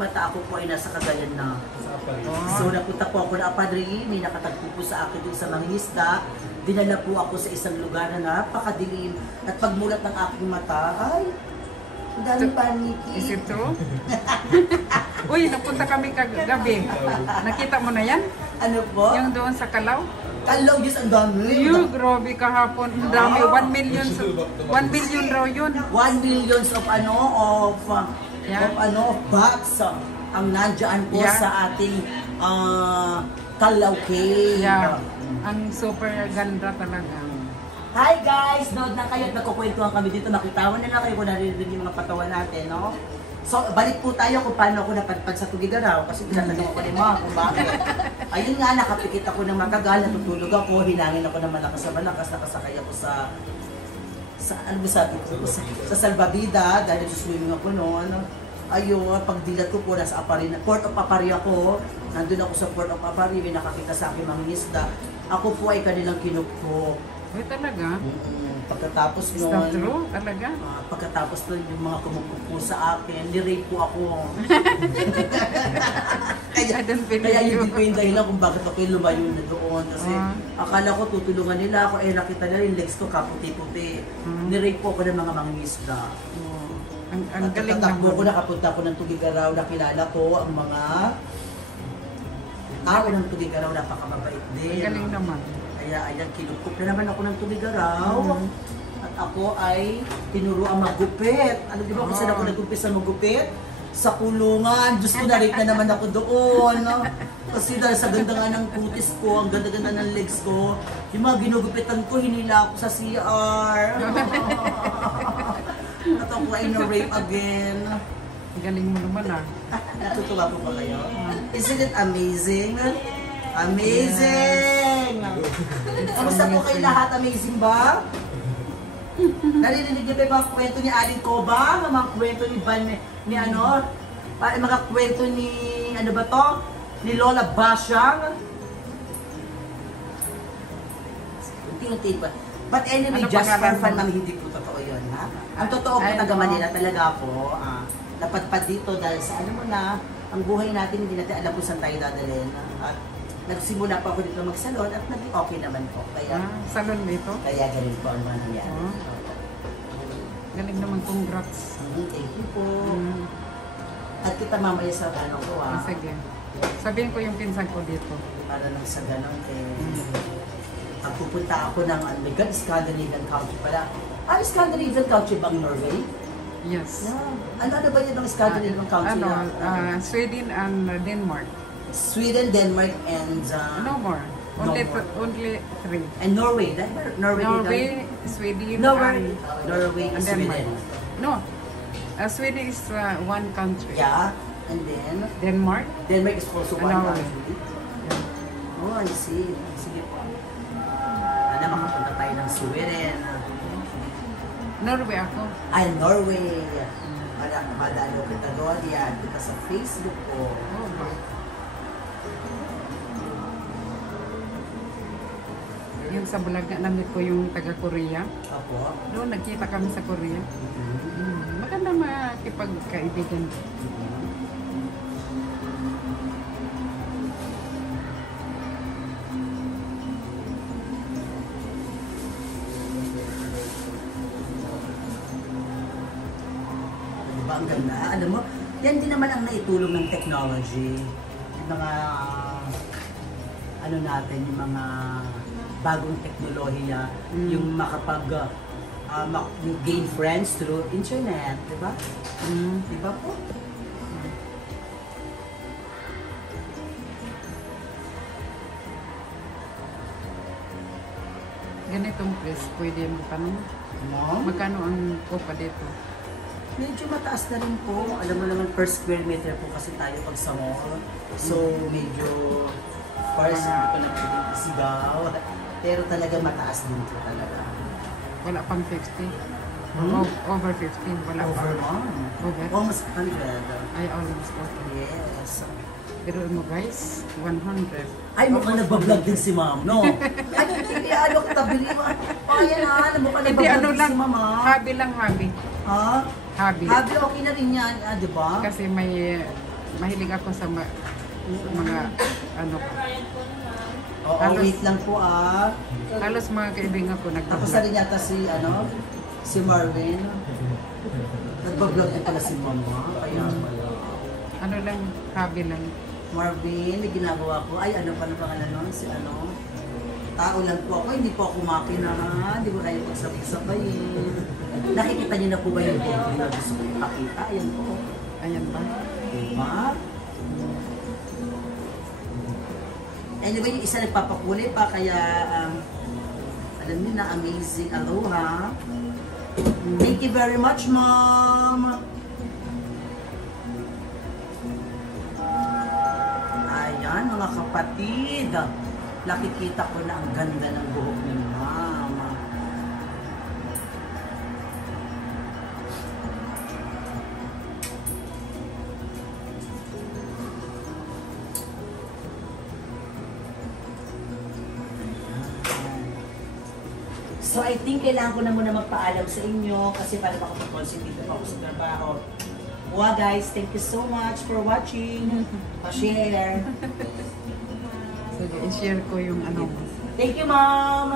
mata ako po ay nasa Cagayan na. Oh. So napunta po ako na Padre, may nakatagpo po sa akin dun sa mangingisda. Dinala po ako sa isang lugar na napakadilim. At pagmulat ng aking mata, ay, ang daming paniki. Is it true? Uy, napunta kami kagabi. Nakita mo na yan? Ano po? Yung doon sa Kalaw? Kalaw, Diyos, ang dami. Yung grabe kahapon. Ang dami. 1 million. 1 million raw yun. 1 millions of Yeah. of bucks ang nandyan po Yeah. sa ating Kalaw Cave. Yeah. Ang super ganda talaga. Hi guys! Nood na kayo at nagkukwentuhan kami dito. Nakitawan na lang kayo kung naririnig yung mga patawa natin, no? So, balik po tayo kung paano ako napadpad sa Tugigaraw kasi tinatanong ako ni Ma kung bakit. Ayun nga, nakapikit ako ng matagal, natutulog ako, hinangin ako ng malakas na malakas, nakasakay ako sa ano ba sabi ko? Sa salbabida dahil swimming ako noon. Ayun, pagdilat ko po, nasa Port of Apari ako. Nandun ako sa Port of Apari, may nakakita sa akin mga isda. Ako po ay kanilang kinukpo. Uy, talaga? Pagkatapos Is that noon, true? Talaga? pagkatapos noon, yung mga kumukpo sa akin, ni-rape po ako. I don't believe Kaya you. hindi ko yung dahilan kung bakit ako yung lumayo na doon. Kasi akala ko tutulungan nila ako, nakita nila yung legs ko kaputi-puti. Ni-rape po ako ng mga mangingisda. Ang galing Tatakbo ko, naman. nakapunta ako ng Tugigaraw, nakilala ko ang mga tao ng Tugigaraw, napakababait din. Ang galing naman. Kaya ayan, kinukup na naman ako ng Tugigaraw. At ako ay tinuro ang magupit. Ano di ba kung saan ako nag-umpisa magupit? Sa kulungan. Diyos ko, na-rape na naman ako doon. Kasi dahil sa ganda nga ng kutis ko, ang ganda-ganda ng legs ko, yung mga ginugupitan ko, hinila ako sa CR. At ako ay na-rape again. Ang galing mo naman ah. Natutuwa po ba kayo? Isn't it amazing? Amazing! Kamusta po kayo lahat? Amazing ba? Narinig niyo ba yung mga kwento ni Alin Coba? Mga kwento ni Van, ni ano? Mga kwento ni, ano ba to? Ni Lola Basyang? Unti-unti ba? But anyway, Ano just for pangalan fun, mo? ma'am, hindi po totoo yun, ha? Ang totoo po, Ay, taga no. Manila talaga ako. Napadpad dito dahil sa ano mo na, ang buhay natin, hindi natin alam kung saan tayo dadalhin. At nagsimula pa ako dito magsalon at naging okay naman po. Kaya, Salon dito? kaya ganun po ang mga nangyari. Galing naman, congrats. Thank you po. At kita mamaya sa ano ko Sige. Sabihin ko yung pinsan ko dito. para lang sa ganon pagpupunta ako ng my God, Scandinavian country pala. Scandinavian country bang Norway? Yes. Yeah. Ano ba yun ang Scandinavian country? Sweden and Denmark. Sweden, Denmark, and No more. No Only more. only 3. And Norway. Norway, Norway, Sweden, Norway and and Denmark. Sweden. No. Sweden is one country. Yeah. And then, Denmark. Denmark is also one Norway. country. Oh, I see. Sige po. Makapunta tayo ng Sweden. Norway ako. Ay, Norway. Madalo kita doon yan. Kita sa Facebook ko. Oh, ba? Yung sa Bulaga, namit ko yung taga-Korea. Opo. Doon, nagkita kami sa Korea. Maganda makipagkaibigan. Diba ang ganda? Alam mo, yan din naman ang naitulong ng technology. Yung mga, ano natin, yung mga bagong teknolohiya, yung gain friends through internet, di ba? Di ba po? Ganitong place, pwede mo tanong. No? Magkano ang kopa dito? Medyo mataas na rin po. Alam mo naman, per square meter po kasi tayo pag sa mall. So, medyo, of course, hindi ko na pwedeng isigaw. Pero talaga mataas din po talaga. Wala pang 50. Over 15. Wala Over pang. one. Over? Almost 100. Ay, almost okay. Yes. Pero mo guys, 100. Ay, mukhang nagbablog din si ma'am, no? Ay, hindi, ano, tabi mo. Oh, yan ha, mukhang Hindi, ano nagbablog din lang, si ma'am, ha? hobby lang, hobby. Ha? Hobby. Habi, okay na rin yan, di ba? Kasi may mahilig ako sa mga ano ko. Oo, Halos- wait lang po ah. Halos mga kaibigan ko Tapos na nagbablog. rin yata si Marvin. Nagbablog din pala si Mama. Kaya pala. Ano lang, hobby lang. Marvin, may ginagawa ko. Ay, ano pa na pangalan nun? Si ano? Tao lang po ako. Hindi po ako makina. Hindi ko kayo pagsabay-sabayin. Nakikita niyo na po ba yung video na gusto ko ipakita? Ayan po. Ayan ba? Diba? Anyway, yung isa nagpapakuli pa, kaya alam niyo na, amazing. Aloha. Thank you very much, Mom. Ayan, mga kapatid. Nakikita ko na ang ganda ng buhok ni Mama. So I think kailangan ko na muna magpaalam sa inyo kasi para makapag-concentrate pa ako sa trabaho. Wow guys, thank you so much for watching. Pa-share. Sige, i-share ko yung ano. Thank you, Mom.